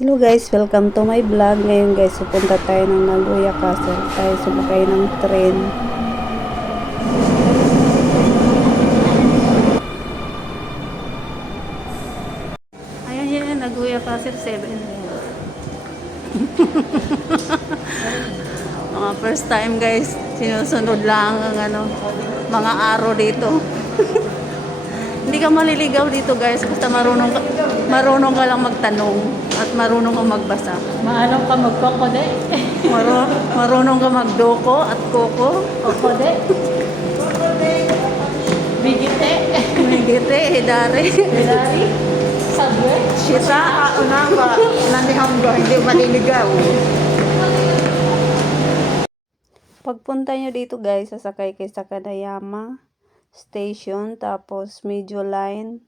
Hello guys, welcome to my vlog. Ngayon guys, pupunta tayo ng Nagoya Castle. Tayo sumakay ng tren. Ayan yan, Nagoya Castle 7. Mga first time guys, sinusunod lang ang mga araw dito. Hindi ka maliligaw dito guys, basta marunong ka lang magtanong at marunong ka magbasa. Maalam ka magkokode. Marunong ka magdoko at koko. Kokode. Bigite. Migite, hidari. Bilari. Sabwe. Shita. Una ba, nanihangga, hindi maliligaw. Pagpunta nyo dito guys, sasakay kayo sa Kanayama Station, tapos Medyo Line,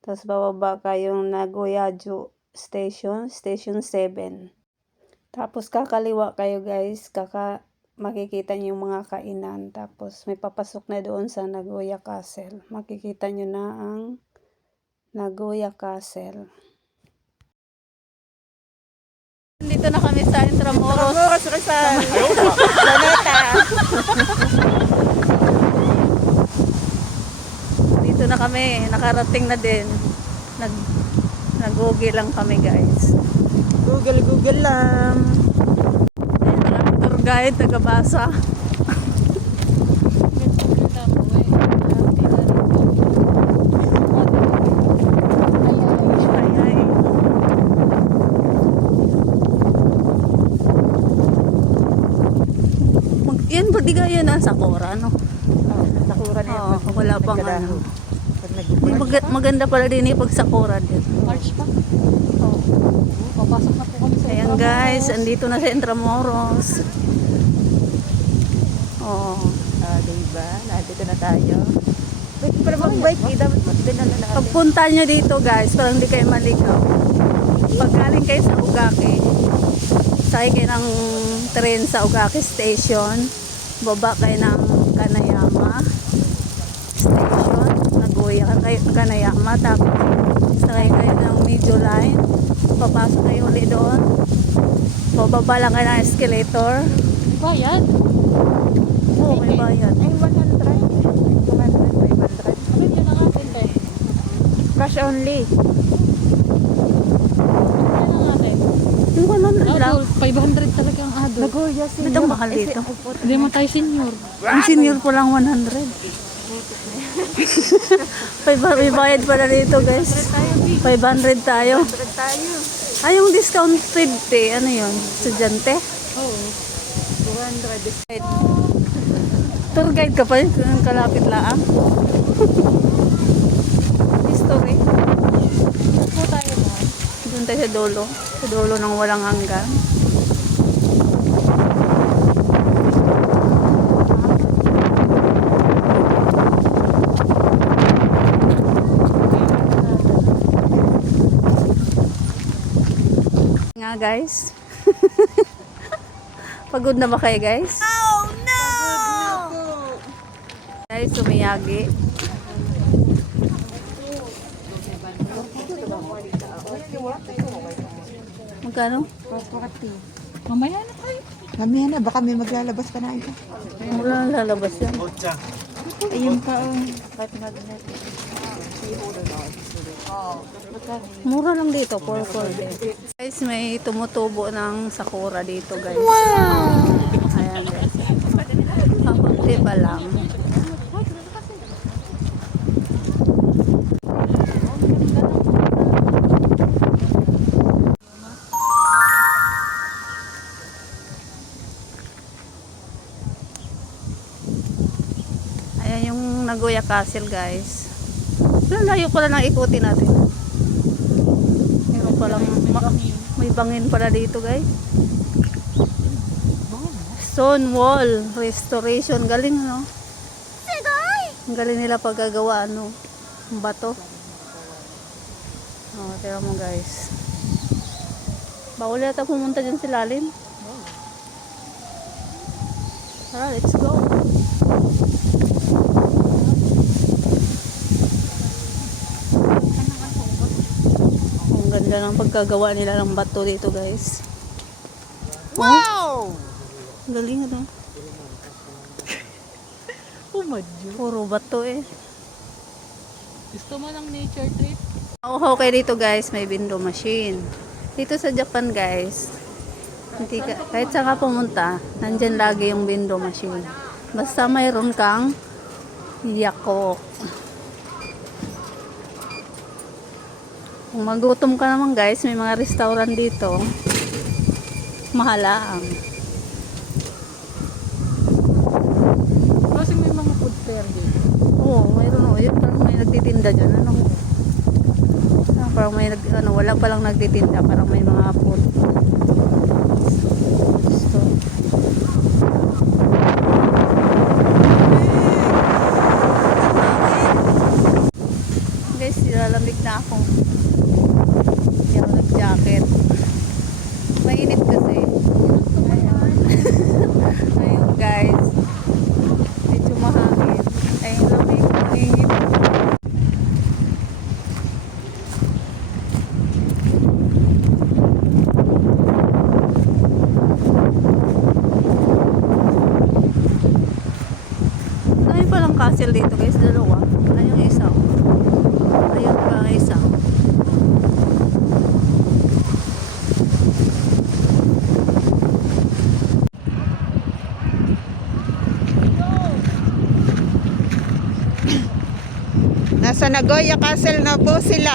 tapos bababa kayong Nagoyajo Station, Station 7. Tapos kakaliwa kayo guys, makikita nyo yung mga kainan, tapos may papasok na doon sa Nagoya Castle. Makikita nyo na ang Nagoya Castle. Dito na kami sa Intramuros. Rizal. Planeta. Dito na kami, nakarating na din. Nag-google lang kami guys. Google lang. Ayan, tour guide, tagabasa. Yan ba di gaya na Sakura, no? Sakura na Oo, wala pang ano. Pag nag- Maganda pala din pag Sakura din. March pa. Oo. Papasok na po kami sa Ayan guys, andito na sa Intramuros. Oo. diba? Nandito na tayo. Wait, para mag-bike, dapat dinala natin. Pagpunta nyo dito guys, parang hindi kayo maligaw. Pag galing kayo sa Ugaki, sakay kayo ng tren sa Ugaki Station, baba kayo ng Kanayama Station, Nagoya Kanayama, tapos sakay kayo ng Medyo Line, papasok kayo ulit doon, bababa lang kayo ng escalator. Bayad. Oo, may bayad. Ay, 100. 500. Bakit yun ang atin tayo? Cash only. Yan ang atin. Yung 100 lang. Adult. 500 talaga ang adult. Nagoya senior. Ito mahal dito. Hindi mo tayo senior. Ang senior po lang 100. May bayad pala dito guys. 500 tayo. 100 tayo. Ay, yung discounted pay, ano yun? Estudyante? Oo. 200. Tour guide ka pa yun, kung kalapit lang. History. Po tayo mo. Doon tayo sa dulo ng walang hanggan. Nga guys. Pagod na ba kayo guys? Oh no! Guys, sumiyagi. Magkano? Mamaya na tayo. Mamaya na, baka may maglalabas pa na ito. Wala nang lalabas yan. Ayun pa, kahit magnet. Mura lang dito, 440. Guys, may tumutubo ng sakura dito guys. Wow! Ayan guys. Kakunti pa lang. Ayan yung Nagoya Castle guys. Layo pala nang ikutin natin. Meron palang may bangin pala dito guys. Stone wall restoration, galing no? Ang galing nila paggagawa ng bato. Oh, tingnan mo guys. Bawal yata pumunta dyan sa lalim. Tara, let's go. Ang ganda. Ganda ng pagkagawa nila ng bato dito, guys. Wow! Galing ano. Oh my God. Puro bato eh. Gusto mo ng nature trip? Okay dito guys, may window machine. Dito sa Japan guys, hindi ka, kahit saan ka pumunta, nandyan lagi yung window machine. Basta mayroon kang yako. Kung magutom ka naman guys, may mga restaurant dito. Mahalaang. Kasi may mga food fair dito. Oo, mayroon o. Yun, parang may nagtitinda dyan. Ano? Parang may wala palang nagtitinda. Parang may mga food. So, guys, nilalamig na ako. Hindi ako nag-jacket. Mainit kasi. Ayan. Ayun guys. Medyo mahangin. Ayun, lamig. Mahingit. Dami palang castle dito guys, dalawa. Ayun yung isa. Ayun pa ang isa. Nasa Nagoya Castle na po sila.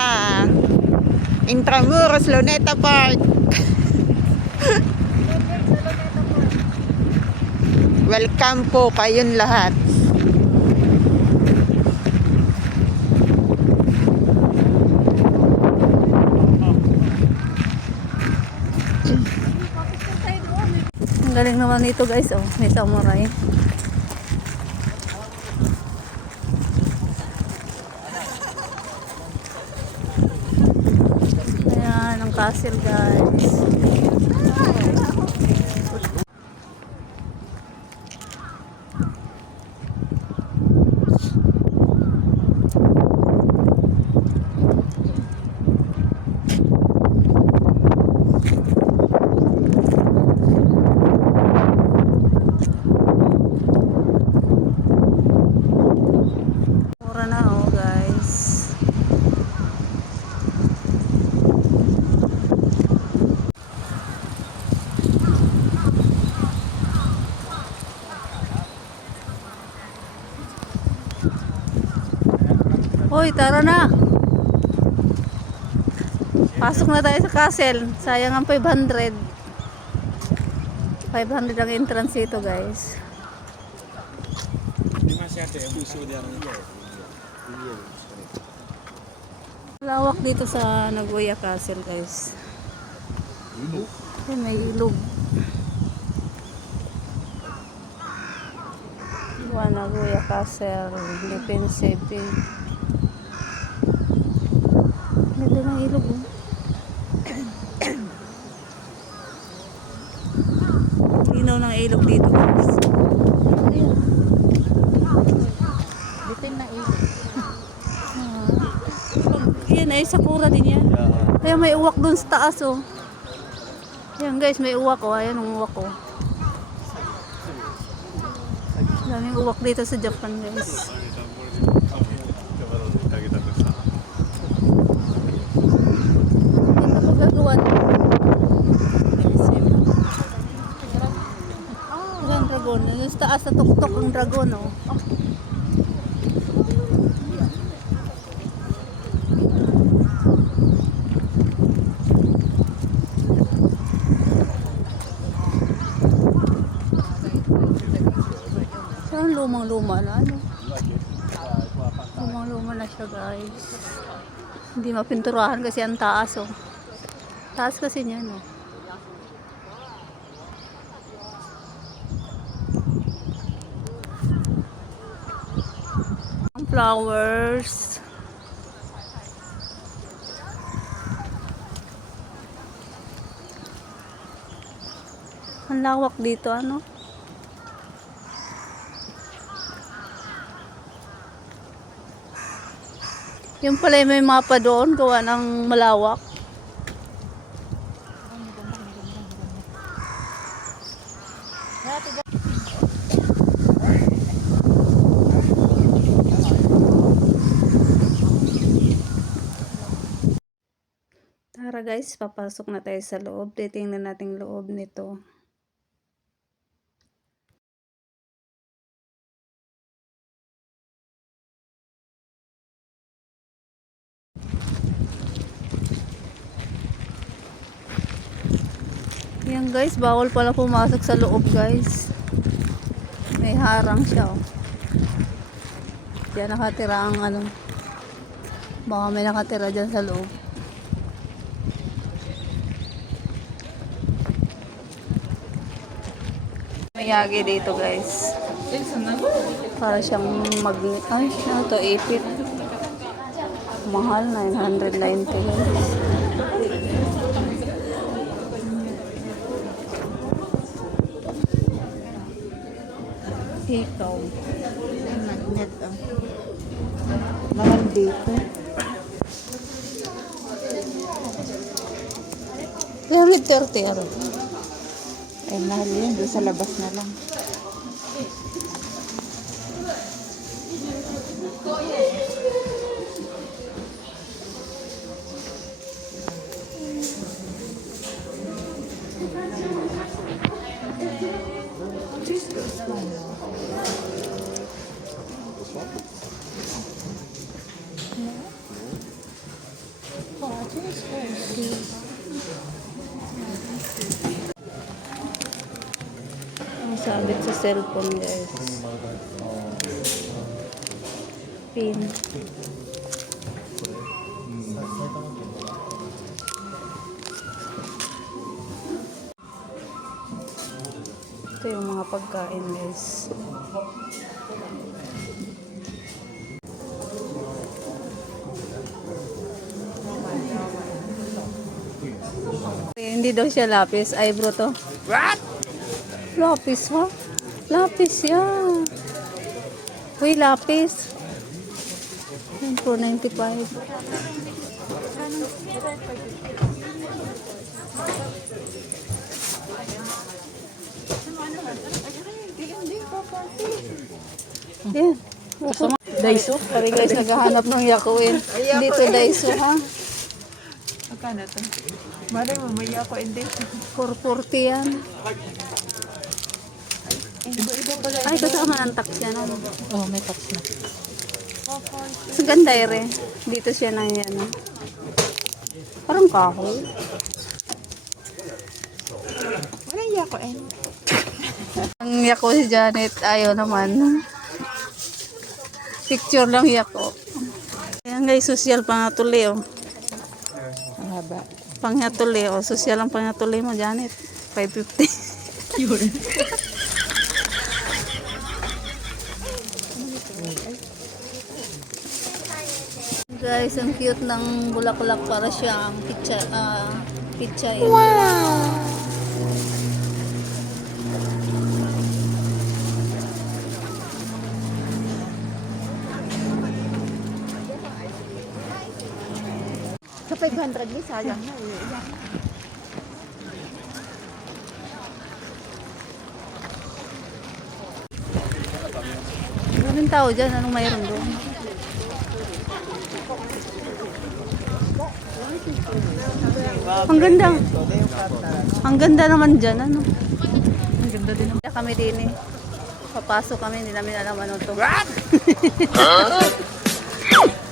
Intramuros, Luneta Park. Welcome po kayong lahat. Ang galing naman nito guys, oh, may samurai. Ayan, ang castle guys. Mura na oh guys. Hoy, tara na. Pasok na tayo sa castle. Sayang ang 500. 500 ang entrance dito, guys. Lawak dito sa Nagoya Castle, guys. Ayan, may ilog. Nagoya Castle, Defense City. Ganda ng ilog, oh. Linaw ng ilog dito, guys. Ayan. Bitin na ilog. Yan ay sakura din yan. Kaya may uwak dun sa taas, oh. Yan guys, may uwak, oh. Ayan ang uwak, oh. Daming uwak dito sa Japan, guys. Ito pagagawa. Ilan dragon? Yung sa taas sa tuktok ang dragon, oh. Lumang-luma na ano. Lumang-luma na siya guys. Hindi mapinturahan kasi ang taas oh. Taas kasi niya no. Ang flowers. Ang lawak dito ano. Yung pala may mapa doon, gawa ng malawak. Tara guys, papasok na tayo sa loob. Titingnan natin loob nito. Yan guys, bawal pala pumasok sa loob guys. May harang siya oh. Diyan nakatira ang ano. Baka may nakatira dyan sa loob. Mayagi dito guys. Para siyang magnet. Ay, ano to? Ipit. Mahal, 990 guys. Ikaw. Magnet, oh. Mahal dito. 330 araw. Ay, mahal yun. Doon sa labas na lang. Ang sabit sa cellphone guys. Pin. Ito yung mga pagkain guys. Hindi daw siya lapis, eyebrow to. What? Lapis ha? Lapis yan. Uy, lapis. Yan po, 95. Yan. Daiso. Pari guys, naghahanap ng yakuin. Dito Daiso ha. Magkano to? Malay mo, may ako hindi. 440 yan. Ay, kasama ng tax yan. Ano? Oh, may tax na. Sa ganda ere. Dito siya na yan. No? Parang kahoy. Walang yako eh. Ang yako si Janet, ayaw naman. Picture lang yako. Ayan guys, social pangatuli oh. Ang haba. Pangatuli oh. Social ang pangatuli mo, Janet. 550. Yun. Guys, ang cute ng bulaklak para siyang pizza. Wow! Sa 500 ni sayang na. Maraming tao dyan. Anong mayroon doon? Ang ganda. Ang ganda naman dyan. Ano? Ang ganda din. Kaya kami din eh. Papasok kami. Hindi namin alam ano to.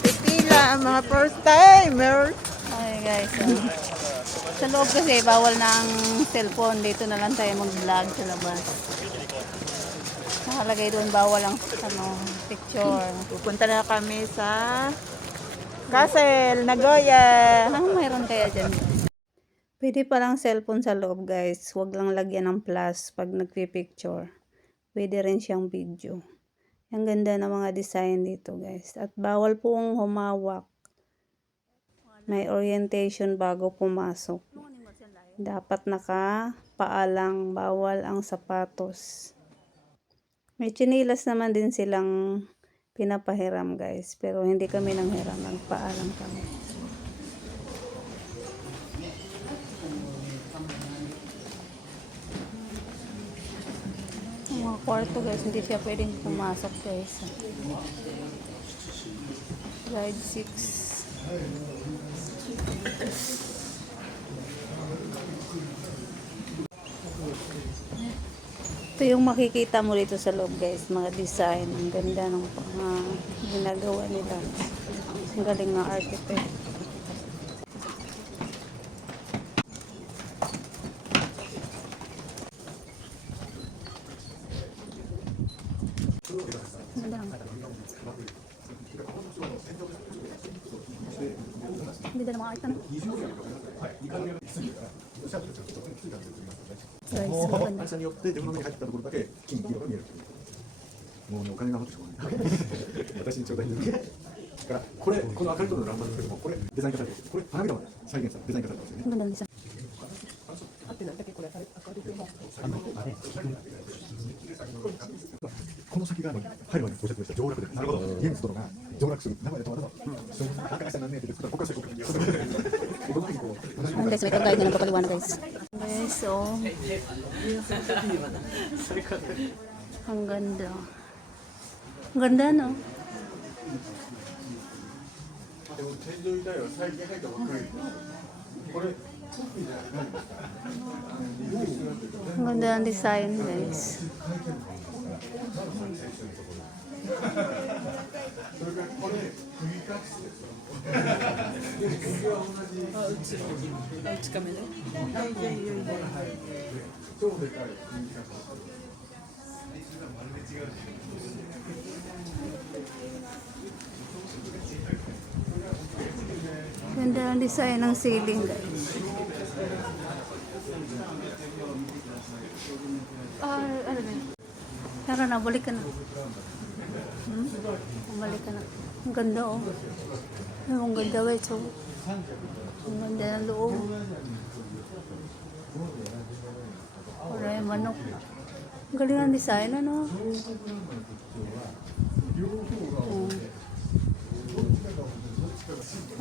Pipila ang mga first timers. Okay guys. Sa loob kasi bawal na ang cellphone. Dito na lang tayo mag-vlog sa labas. Nakalagay doon bawal ang picture. Pupunta na kami sa Castle, Nagoya. Anong mayroon kaya dyan? Pwede palang cellphone sa loob guys. Huwag lang lagyan ng plus pag nagpipicture. Pwede rin siyang video. Ang ganda ng mga design dito guys. At bawal pong humawak. May orientation bago pumasok. Dapat nakapaalang. Bawal ang sapatos. May chinilas naman din silang pinapahiram guys. Pero hindi kami nanghiram. Nagpaalam kami. mga kwarto guys, hindi siya pwedeng pumasok guys. Grade 6. Ito yung makikita mo dito sa loob guys, mga design. Ang ganda ng ginagawa nila. Ang galing ng architect. Hindi na mga item. Guys, 大きさによって自分の目に入ったところだけ金色が見える。もうねお金が余ってしょうがない。私にちょうだい。だからこれこの明かりとの乱暴ですけどもこれデザイン化されてる。これ花びらまで再現したデザイン化されてますよね。ang ganda ng design. この先が入る前にご説明した上落です。なるほど。家に外が上落する。生で止まるの。赤が下何年ってですからここは最高。どの時こう。Ayan guys, may guide na nagpapaliwanag guys. Guys, so ang ganda. Ang ganda, no? Ang ganda ng design guys. Ganda ng design ng ceiling guys. Ano na? Tara na, balik ka na. Balik ka na. Ang ganda oh. Ang ganda guys oh. Ang ganda ng loob. Wala yung manok. Ang galing ang design ano.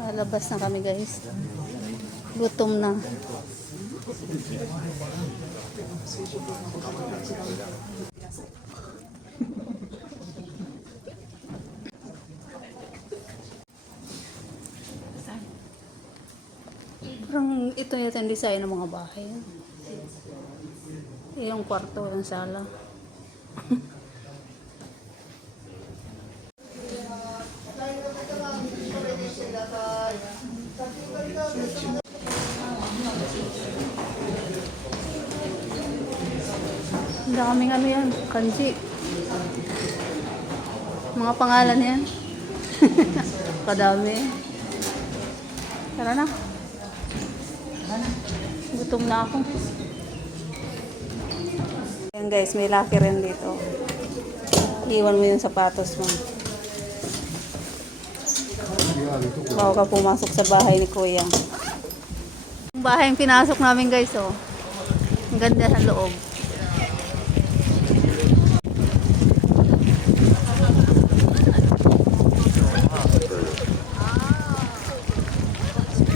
Labas na kami guys. Gutom na. Parang ito yata yung design ng mga bahay. Yung kwarto, yung sala. Ang daming ano yan, kanji. Mga pangalan yan. Kadami. Tara na. Gutom na ako. Ayan guys, may locker rin dito. Iwan mo yung sapatos mo. Bago ka pumasok sa bahay ni Kuya. Yung bahay yung pinasok namin guys, oh. Ang ganda ng loob.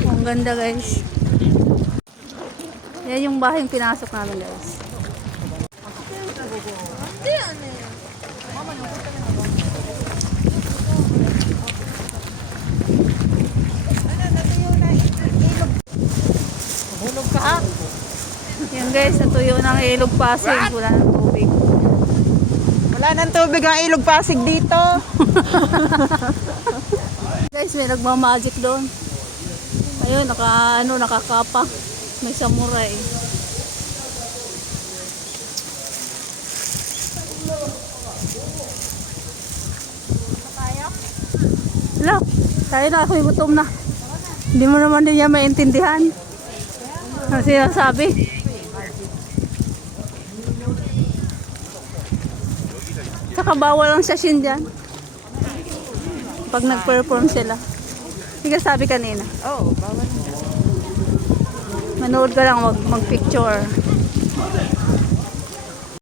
Ang ganda guys. Yan yung bahay yung pinasok namin guys. Hulog ka ha? Yan guys, natuyo ng ilog Pasig. Wala ng tubig. Wala nang tubig ang ilog Pasig dito. Guys, may nagmamagic doon. Ayun, nakakapa. May samurai. Wala, tayo na, ako'y gutom na. Hindi mo naman din niya maintindihan. Ano sinasabi? Saka bawal ang sashin dyan. Pag nag-perform sila. Hindi ka sabi kanina. Oh, bawal. Manood ka lang, mag-picture.